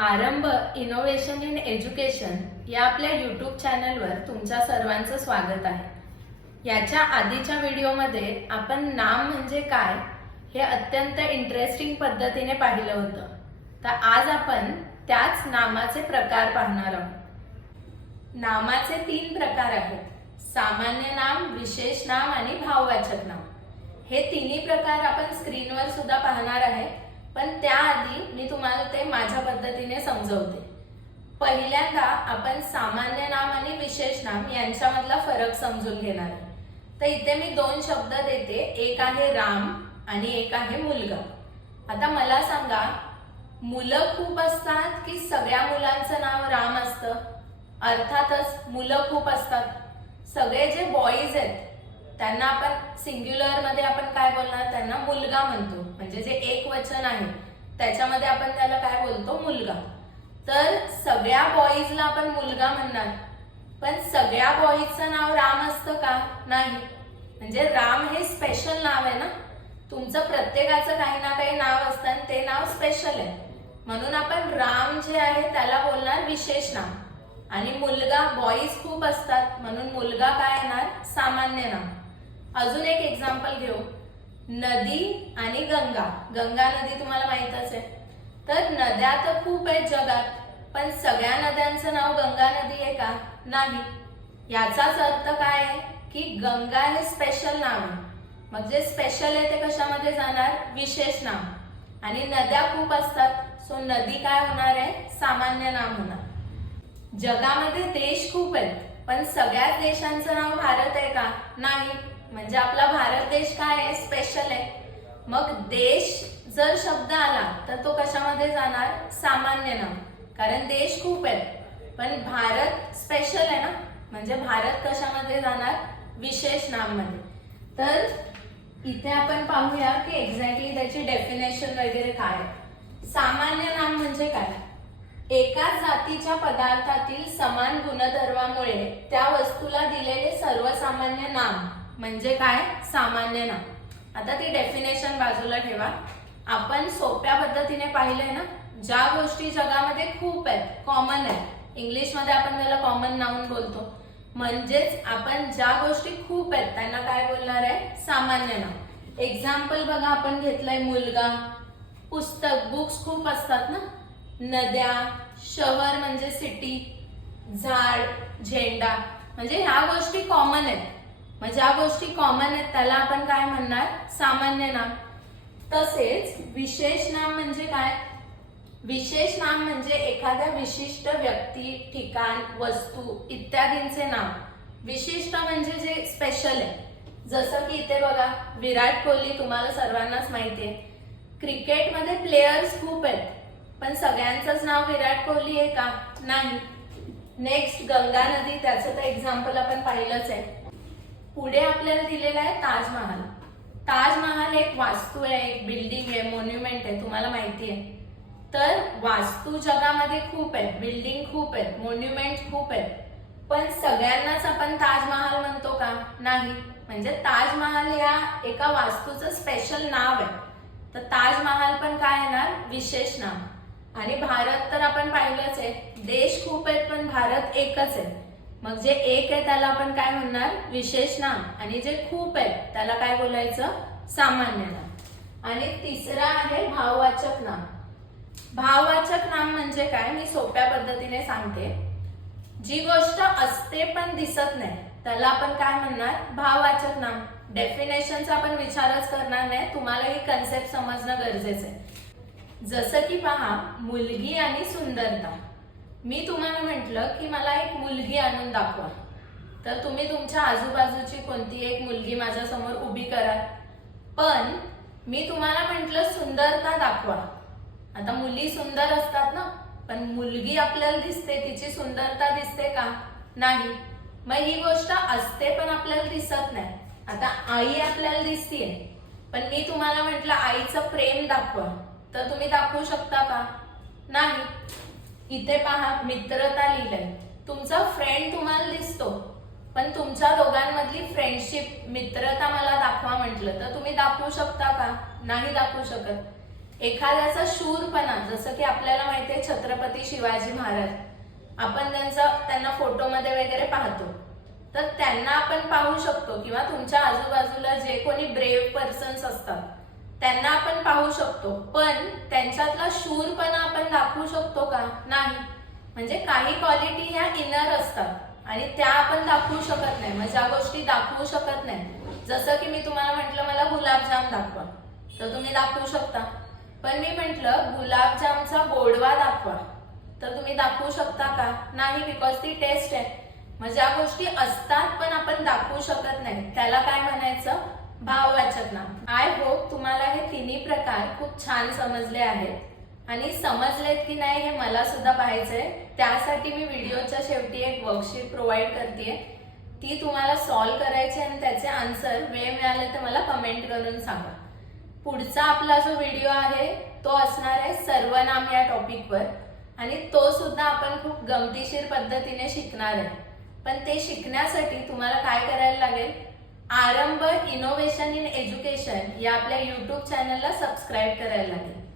आरंभ innovation in education या आपल्या युट्यूब चॅनलवर तुमच्या सर्वांचं स्वागत आहे. याच्या आधीच्या व्हिडिओमध्ये आपण नाम म्हणजे काय हे अत्यंत इंटरेस्टिंग पद्धतीने पाहिलं होतं. तर आज आपण त्याच नामाचे प्रकार पाहणार आहोत. नामाचे तीन प्रकार आहेत. सामान्य नाम विशेष नाम आणि भाववाचक नाम. हे तिन्ही प्रकार आपण स्क्रीनवर सुद्धा पाहणार आहे. पण त्याआधी मी तुम्हाला ते माझ्या पद्धतीने समजवते. पहिल्यांदा आपण सामान्य नाम आणि विशेष नाम यांच्यामधला फरक समजून घेणार आहे. तर इथे मी दोन शब्द देते एक आहे राम आणि एक आहे मुलगा. आता मला सांगा मुलं खूप असतात की सगळ्या मुलांचं नाव राम असतं? अर्थातच मुलं खूप असतात. सगळे जे बॉईज आहेत त्यांना आपण सिंग्युलरमध्ये आपण काय बोलणार? त्यांना मुलगा म्हणतो. म्हणजे जे एक वचन आहे त्याच्यामध्ये आपण त्याला काय बोलतो? मुलगा. तर सगळ्या बॉईजला आपण मुलगा म्हणणार. पण सगळ्या बॉईजचं नाव राम असतं का? नाही. म्हणजे राम हे स्पेशल नाव आहे ना? तुमचं प्रत्येकाचं काही ना काही नाव असतं आणि ते नाव स्पेशल आहे. म्हणून आपण राम जे आहे त्याला बोलणार विशेष नाव. आणि मुलगा बॉईज खूप असतात. म्हणून मुलगा काय येणार? सामान्य नाव. अजून एक एक्झाम्पल घेऊ. नदी आणि गंगा. गंगा नदी तुम्हाला माहितच आहे. तर नद्या तर खूप आहेत जगात पण सगळ्या नद्यांचं नाव गंगा नदी आहे का? नाही. याचाच अर्थ काय आहे? की गंगा हे स्पेशल नाव आहे. मग जे स्पेशल आहे ते कशामध्ये जाणार? विशेष नाव. आणि नद्या खूप असतात. सो नदी काय होणार आहे? सामान्य नाम होणार. जगामध्ये देश खूप आहेत पण सगळ्याच देशांचं नाव भारत आहे का? नाही. म्हणजे आपला भारत देश काय आहे? स्पेशल आहे. मग देश जर शब्द आला तर तो कशामध्ये जाणार? सामान्य नाम कारण देश खूप आहेत. पण भारत स्पेशल आहे ना? म्हणजे भारत कशामध्ये जाणार? विशेष नाममध्ये तर इथे आपण पाहूया की एक्झॅक्टली त्याची डेफिनेशन वगैरे काय आहे. सामान्य नाम म्हणजे काय? एकाच जातीच्या पदार्थातील समान गुणधर्मामुळे त्या वस्तूला दिलेले सर्वसामान्य नाम. म्हणजे काय? सामान्य नाव आता ती डेफिनेशन बाजूला ठेवा. आपण सोप्या पद्धतीने पाहिलंय ना ज्या गोष्टी जगामध्ये खूप आहेत कॉमन आहेत. इंग्लिशमध्ये आपण त्याला कॉमन नाऊन बोलतो. म्हणजेच आपण ज्या गोष्टी खूप आहेत त्यांना काय बोलणार आहे? सामान्य नाव एक्झाम्पल बघा आपण घेतलंय मुलगा. पुस्तक बुक्स खूप असतात ना. नद्या शहर म्हणजे सिटी झाड झेंडा. म्हणजे ह्या गोष्टी कॉमन आहेत. मग ज्या गोष्टी कॉमन आहेत त्याला आपण काय म्हणणार? सामान्य नाम. तसेच विशेष नाम म्हणजे काय? विशेष नाम म्हणजे एखाद्या विशिष्ट व्यक्ती ठिकाण वस्तू इत्यादींचे नाम. विशिष्ट म्हणजे जे स्पेशल आहे. जसं की इथे बघा विराट कोहली तुम्हाला सर्वांनाच माहिती आहे. क्रिकेटमध्ये प्लेयर्स खूप आहेत. पण सगळ्यांचंच नाव विराट कोहली आहे का? नाही. नेक्स्ट गंगा नदी त्याचं तर एक्झाम्पल आपण पाहिलंच आहे. पुढे आपल्याला दिलेला आहे ताजमहाल. ताजमहाल एक वास्तू आहे एक बिल्डिंग आहे मॉन्युमेंट आहे तुम्हाला माहिती आहे. तर वास्तू जगामध्ये खूप आहेत बिल्डिंग खूप आहेत मॉन्युमेंट खूप आहेत. पण सगळ्यांनाच आपण ताजमहाल म्हणतो का? नाही. म्हणजे ताजमहाल या एका वास्तूचं स्पेशल नाव आहे. तर ताजमहाल पण काय येणार? विशेष नाव. आणि भारत तर आपण पाहिलंच आहे. देश खूप आहेत पण भारत एकच आहे. मग जे एक आहे त्याला आपण काय म्हणणार? विशेष नाम. आणि जे खूप आहे त्याला काय बोलायचं? सामान्य नाम आणि तिसरा आहे भाववाचक नाम. भाववाचक नाम म्हणजे काय? मी सोप्या पद्धतीने सांगते. जी गोष्ट असते पण दिसत नाही त्याला आपण काय म्हणणार? भाववाचक नाम. डेफिनेशनचा आपण विचारच करणार नाही. तुम्हाला ही कन्सेप्ट समजणं गरजेचं आहे. जसं की पहा मुलगी आणि सुंदरता. मी तुम्हाला म्हटलं की मला एक मुलगी आणून दाखवा. तर तुम्ही तुमच्या आजूबाजूची कोणती एक मुलगी माझ्यासमोर उभी करा. पण मी तुम्हाला म्हटलं सुंदरता दाखवा. आता मुली सुंदर असतात ना पण मुलगी आपल्याला दिसते तिची सुंदरता दिसते का? नाही. मग ही गोष्ट असते पण आपल्याला दिसत नाही. आता आई आपल्याला दिसतीये पण मी तुम्हाला म्हटलं आईचं प्रेम दाखवा. तर तुम्ही दाखवू शकता का? नाही. इथे पहा मित्रता लिहिलंय. तुमचा फ्रेंड तुम्हाला दिसतो पण तुमच्या दोघांमधली फ्रेंडशिप मित्रता मला दाखवा म्हटलं. तर तुम्ही दाखवू शकता का? नाही दाखवू शकत. एखाद्याचा शूरपणा जसं की आपल्याला माहितीये आहे छत्रपती शिवाजी महाराज. आपण त्यांचा त्यांना फोटोमध्ये वगैरे पाहतो. तर त्यांना आपण पाहू शकतो किंवा तुमच्या आजूबाजूला जे कोणी ब्रेव पर्सन्स असतात त्यांना आपण पाहू शकतो. पण त्यांच्यातला शूरपणा आपण दाखवू शकतो का? नाही. म्हणजे काही क्वालिटी ह्या इनर असतात. आणि त्या आपण दाखवू शकत नाही. म्हणजे ज्या गोष्टी दाखवू शकत नाही. जसं की मी तुम्हाला म्हटलं मला गुलाबजाम दाखवा. तर तुम्ही दाखवू शकता. पण मी म्हटलं गुलाबजामचा गोडवा दाखवा. तर तुम्ही दाखवू शकता का? नाही बिकॉज ती टेस्ट आहे. मग ज्या गोष्टी असतात पण आपण दाखवू शकत नाही. त्याला काय म्हणायचं? भाववाचक नाम आय होप तुम्हाला हे तिन्ही प्रकार खूप छान समजले आहेत. आणि समजलेत की नाही हे मला सुद्धा पाहायचंय. त्यासाठी मी व्हिडिओच्या शेवटी एक वर्कशीट प्रोव्हाइड करते ती तुम्हाला सॉल्व करायची आणि त्याचे आन्सर वेळ मिळाले तर मला कमेंट करून सांगा. पुढचा आपला जो व्हिडिओ आहे तो असणार आहे सर्वनाम या टॉपिकवर आणि तो सुद्धा आपण खूप गमतीशीर पद्धतीने शिकणार आहे. पण ते शिकण्यासाठी तुम्हाला काय करायला लागेल? आरंभ इनोव्हेशन इन एज्युकेशन या आपल्या युट्यूब चॅनलला सबस्क्राईब करायला लागेल.